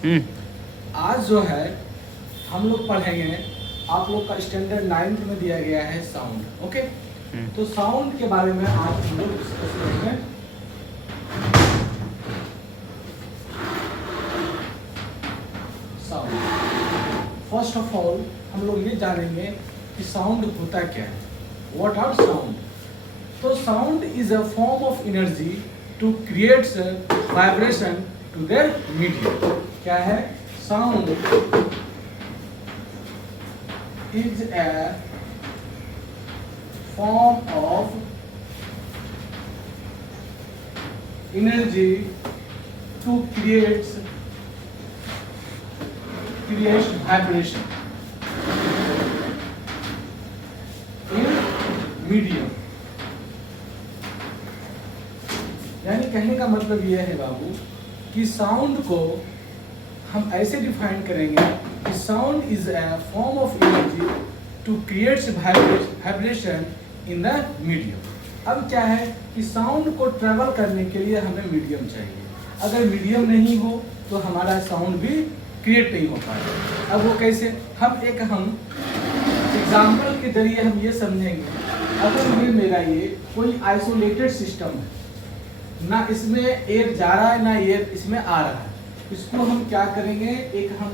आज जो है हम लोग पढ़ेंगे, आप लोग का स्टैंडर्ड 9th में दिया गया है साउंड। ओके, तो साउंड के बारे में आज हम लोग डिस्कस करेंगे। साउंड, फर्स्ट ऑफ ऑल हम लोग ये जानेंगे कि साउंड होता क्या है। What are sound? तो sound is a form of energy to creates vibration to there medium. क्या है? Sound is a form of energy to create vibration in medium। यानी कहने का मतलब यह है बाबू कि साउंड को हम ऐसे डिफाइन करेंगे कि sound is a form of energy to creates vibration in the medium. अब क्या है कि साउंड को ट्रेवल करने के लिए हमें मीडियम चाहिए। अगर मीडियम नहीं हो तो हमारा साउंड भी क्रिएट नहीं हो पाएगा। अब वो कैसे? हम एग्जाम्पल के जरिए हम ये समझेंगे। अगर ये मेरा ये कोई आइसोलेटेड सिस्टम है, ना इसमें एयर जा रहा है ना एयर इसमें आ रहा है, इसको हम क्या करेंगे, एक हम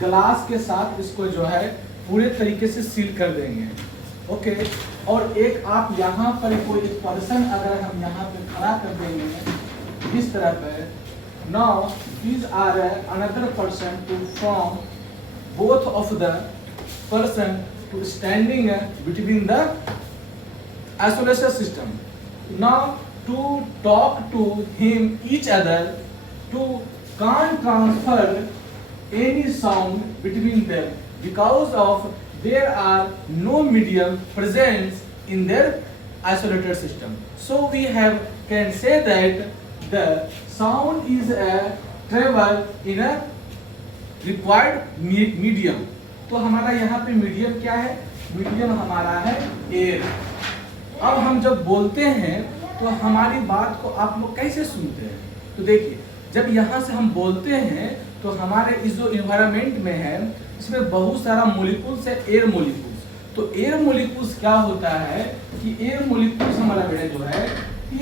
ग्लास के साथ इसको जो है पूरे तरीके से सील कर देंगे। ओके, और एक आप यहाँ पर कोई पर्सन अगर हम यहाँ पे खड़ा कर देंगे इस तरह पे, now these are another person to form both of the person to standing between the isolation system. Now to talk to him each other to can't transfer any sound between them because of there are no medium present in their isolated system. So we can say that the sound is a travel in a required medium। तो हमारा यहाँ पे medium क्या है? Medium हमारा है air. अब हम जब बोलते हैं तो हमारी बात को आप लोग कैसे सुनते हैं? तो देखिए, जब यहाँ से हम बोलते हैं तो हमारे इस जो इन्वायरमेंट में है इसमें बहुत सारा मोलिक्यूल्स है, एयर मोलिक्यूल्स। तो एयर मोलिक्यूल्स क्या होता है कि एयर मोलिक्यूल्स हमारा बेटा जो है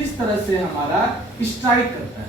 इस तरह से हमारा स्ट्राइक करता है।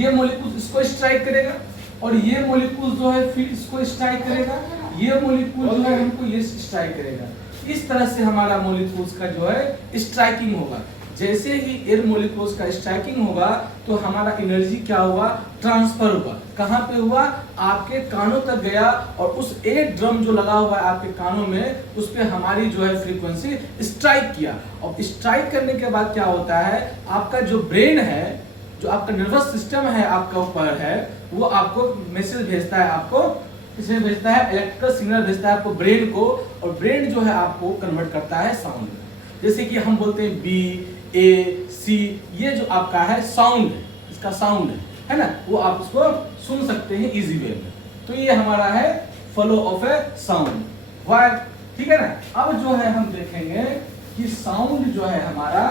ये मोलिक्यूल्स इसको स्ट्राइक करेगा और ये मोलिक्यूल्स जो है फिर इसको स्ट्राइक करेगा, ये मोलिक्यूल जो है हमको ये स्ट्राइक करेगा। इस तरह से हमारा मोलिक्यूल्स का जो है स्ट्राइकिंग होगा। जैसे ही एयर मोलिक्यूल्स का स्ट्राइकिंग होगा तो हमारा एनर्जी क्या हुआ? ट्रांसफर हुआ। कहाँ पे हुआ? आपके कानों तक गया और उस एक ड्रम जो लगा हुआ है आपके कानों में उस पे हमारी जो है फ्रीक्वेंसी स्ट्राइक किया। और स्ट्राइक करने के बाद क्या होता है, आपका जो ब्रेन है, जो आपका नर्वस सिस्टम है आपका ऊपर है, वो आपको मैसेज भेजता है, आपको इसमें भेजता है, इलेक्ट्रिकल सिग्नल भेजता है आपको ब्रेन को, और ब्रेन जो है आपको कन्वर्ट करता है साउंड में। जैसे कि हम बोलते हैं बी ए सी, ये जो आपका है साउंड है, इसका साउंड है ना, वो आप उसको सुन सकते हैं इजी वे में। तो ये हमारा है flow of a sound. Why, ठीक है ना। अब जो है हम देखेंगे कि साउंड जो है हमारा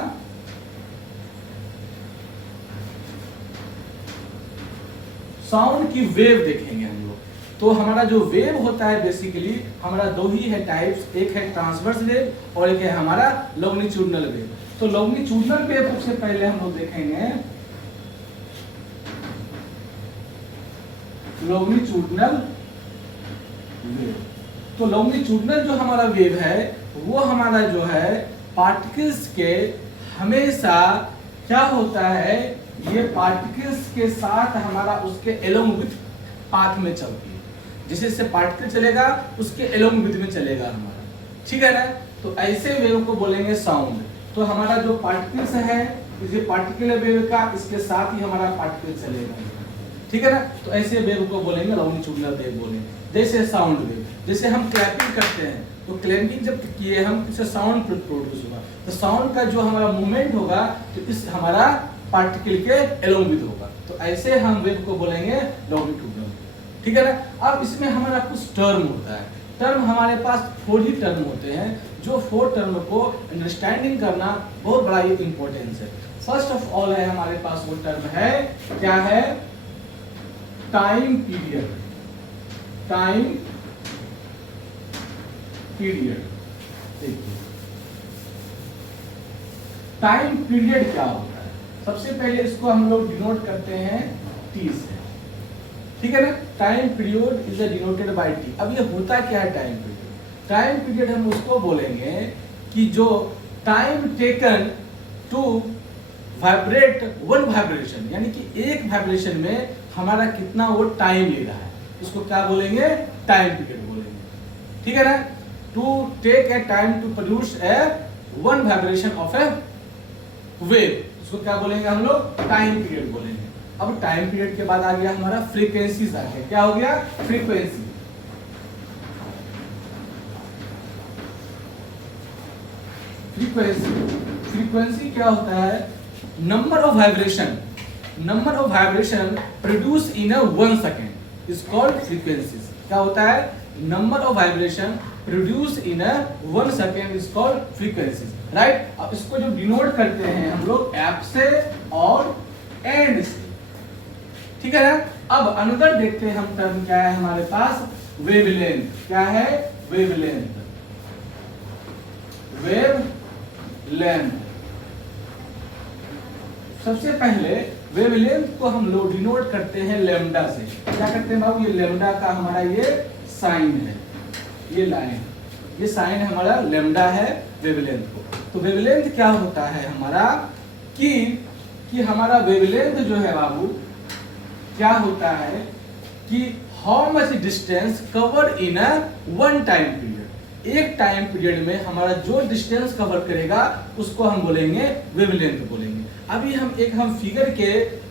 साउंड की वेव देखेंगे हम लोग। तो हमारा जो वेव होता है बेसिकली हमारा दो ही है टाइप्स, एक है ट्रांसवर्स वेव और एक है हमारा लॉन्गिट्यूडनल वेव। तो लॉन्गिट्यूडनल वेव सबसे पहले हम लोग देखेंगे, लॉन्गिट्यूडनल वेव। तो लॉन्गिट्यूडनल जो हमारा वेव है वो हमारा जो है पार्टिकल्स के हमेशा क्या होता है, ये पार्टिकल्स के साथ हमारा उसके एलोंग विथ पाथ में चलती है। जैसे से पार्टिकल चलेगा उसके एलोंग विथ में चलेगा हमारा, ठीक है ना। तो ऐसे वेव को बोलेंगे साउंड। तो हमारा जो पार्टिकल्स है इसे पार्टिकुलर वेव का इसके साथ ही हमारा पार्टिकल चलेगा, ठीक है ना। तो ऐसे वेव को बोलेंगे लॉन्गिट्यूडनल वेव बोलेंगे। जैसे साउंड वेव, जैसे हम क्लैपिंग करते हैं तो क्लैपिंग जब किए हम इससे साउंड प्रोड्यूस होगा, तो साउंड का जो हमारा मूवमेंट होगा तो इस हमारा पार्टिकल के एलोंग विथ होगा। तो ऐसे हम वेव को बोलेंगे लॉन्गिट्यूडनल, ठीक है ना। अब इसमें हमारा कुछ टर्म होता है। टर्म हमारे पास 4 ही टर्म होते हैं, जो 4 टर्म को अंडरस्टैंडिंग करना बहुत बड़ा ये इंपॉर्टेंस है। फर्स्ट ऑफ ऑल है हमारे पास वो टर्म है, क्या है? Time period. Time period. देखिए टाइम पीरियड क्या होता है? सबसे पहले इसको हम लोग डिनोट करते हैं टी से, ठीक है ना? Time period is denoted by T. अब ये होता क्या है टाइम पीरियड? टाइम पीरियड हम उसको बोलेंगे कि जो time taken to vibrate one vibration, यानी कि एक वाइब्रेशन में हमारा कितना वो टाइम ले रहा है, इसको क्या बोलेंगे? टाइम पीरियड बोलेंगे, ठीक है ना? To take a time to produce a one vibration of a wave, इसको क्या बोलेंगे हम लोग? टाइम पीरियड बोलेंगे। अब टाइम पीरियड के बाद आ गया हमारा फ्रीक्वेंसीज आ गया। क्या हो गया? फ्रीक्वेंसी। फ्रीक्वेंसी क्या होता है? Number of vibration, number of vibration produce in a 1 second is called frequencies. क्या होता है? Number of vibration produce in a 1 second is called frequencies, right? अब इसको जो डिनोट करते हैं हम लोग एफ से और एंड से, ठीक है ना? अब अनदर देखते हैं हम टर्म क्या है हमारे पास? वेवलेंथ। क्या है? वेवलेंथ। वेवलेंथ। सबसे पहले वेवलेंथ को हम लोग डिनोट करते हैं लैम्डा से। क्या करते हैं बाबू? ये लैम्डा का हमारा ये साइन है, ये लाइन, ये साइन हमारा लैम्डा है वेवलेंथ को। तो वेवलेंथ क्या होता है हमारा कि हमारा वेवलेंथ जो है बाबू क्या होता है कि how much distance covered in a one time period. एक टाइम पीरियड में हमारा जो डिस्टेंस कवर करेगा उसको हम बोलेंगे वेवलेंथ बोलेंगे। अभी हम फिगर के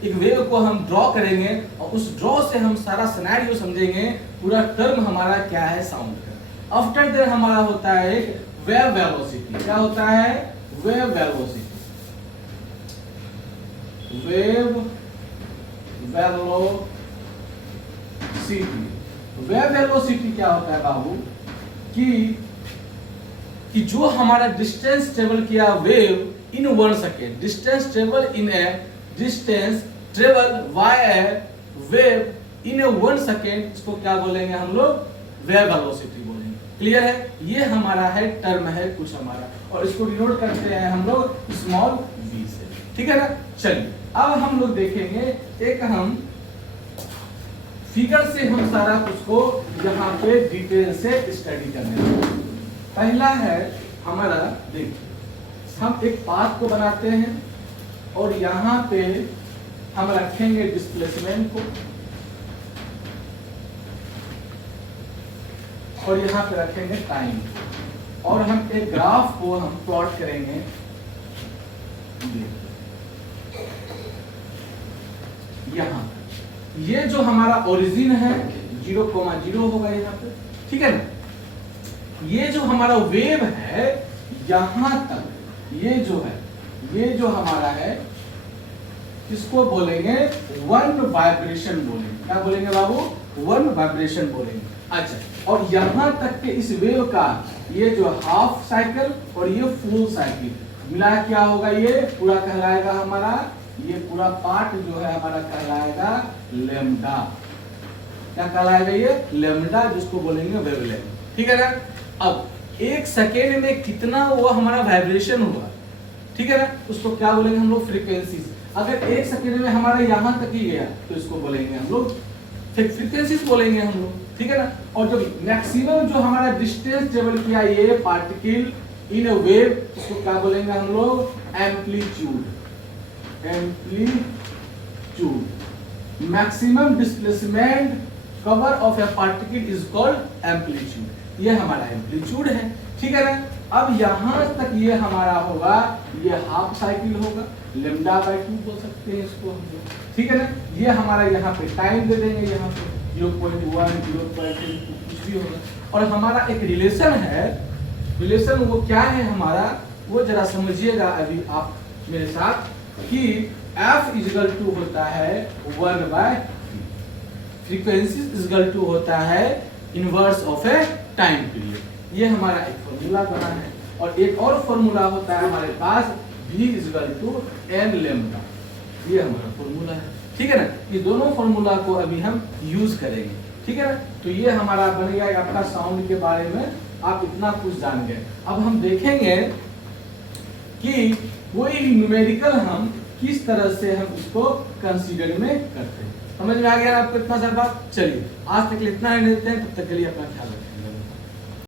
एक वेव को हम ड्रॉ करेंगे और उस ड्रॉ से हम सारा सिनेरियो समझेंगे। पूरा टर्म हमारा क्या है? साउंड का। आफ्टर दैट हमारा होता है एक वेव वेलोसिटी। क्या होता है? Wave velocity. Wave velocity. Wave velocity क्या होता है बाबू? कि जो हमारा डिस्टेंस ट्रेवल किया wave in 1 second, distance travel in A distance travel by A wave in A 1 second, इसको क्या बोलेंगे हम लोग? वेव वेलोसिटी बोलेंगे। क्लियर है? ये हमारा है टर्म है कुछ हमारा, और इसको डिनोट करते हैं हम लोग स्मॉल v से, ठीक है ना? चलिए अब हम लोग देखेंगे एक हम फिगर से हम सारा उसको यहाँ पे डिटेल से स्टडी करने। पहला है हमारा, देखिए हम एक पाथ को बनाते हैं और यहाँ पे हम रखेंगे डिस्प्लेसमेंट को और यहाँ पे रखेंगे टाइम, और हम एक ग्राफ को हम प्लॉट करेंगे। यहाँ ये जो हमारा ओरिजिन है 0,0 होगा यहाँ पे, ठीक है ना? ये जो हमारा वेव है यहाँ तक, ये जो हमारा है इसको बोलेंगे वन वाइब्रेशन बोलेंगे। क्या बोलेंगे बाबू? वन वाइब्रेशन बोलेंगे। अच्छा, और यहाँ तक के इस वेव का ये जो हाफ साइकिल और ये फुल साइकिल मिला क्या होगा? ये पूरा कहलाएगा हमारा, ये पूरा पार्ट जो है हमारा कहलाएगा लैम्डा। क्या कहलाएगा? ये लैम्डा, जिसको बोलेंगे वेवलेंथ, ठीक है ना? अब एक सेकेंड में कितना वो हमारा वाइब्रेशन होगा, ठीक है ना? उसको क्या बोलेंगे हम लोग? फ्रीक्वेंसीज। अगर एक सेकेंड में हमारा यहाँ तक ही गया तो इसको बोलेंगे हम लोग फ्रीक्वेंसीज बोलेंगे हम लोग, ठीक है ना? और जो मैक्सिमम जो हमारा डिस्टेंस ट्रेवल किया ये पार्टिकल इन अ वेव, इसको क्या बोलेंगे हम लोग? Amplitude. Amplitude. Maximum displacement cover of A particle is called amplitude. ये हमारा एम्पलीट्यूड है, ठीक है ना? अब यहाँ तक ये हमारा होगा, ये हाफ साइकिल होगा, लैम्डा बाय 2 बोल सकते हैं इसको हम लोग, ठीक है ना? ये हमारा यहाँ पे टाइम दे देंगे, यहाँ पे 0.1 0.2 कुछ भी होगा। और हमारा एक रिलेशन है, रिलेशन वो क्या है हमारा, वो जरा समझिएगा अभी आप मेरे साथ, कि F इजगल टू होता है 1/3, फ्रीक्वेंसी इजगल टू होता है inverse of A time period. ये हमारा एक फॉर्मूला बना है। और एक और फॉर्मूला होता है हमारे पास V equal to n lambda, ये हमारा फॉर्मूला है, ठीक है ना। ये दोनों फॉर्मूला को अभी हम यूज करेंगे, ठीक है ना। तो ये हमारा बन गया आपका साउंड के बारे में, आप इतना कुछ जान गए। अब हम देखेंगे कि कोई भी न्यूमेरिकल हम किस तरह से हम इसको कंसीडर में करते हैं। समझ में आ गया आपको इतना सारा बात। चलिए आज तक इतना ही लेते हैं, तब तक के लिए अपना ख्याल रखें।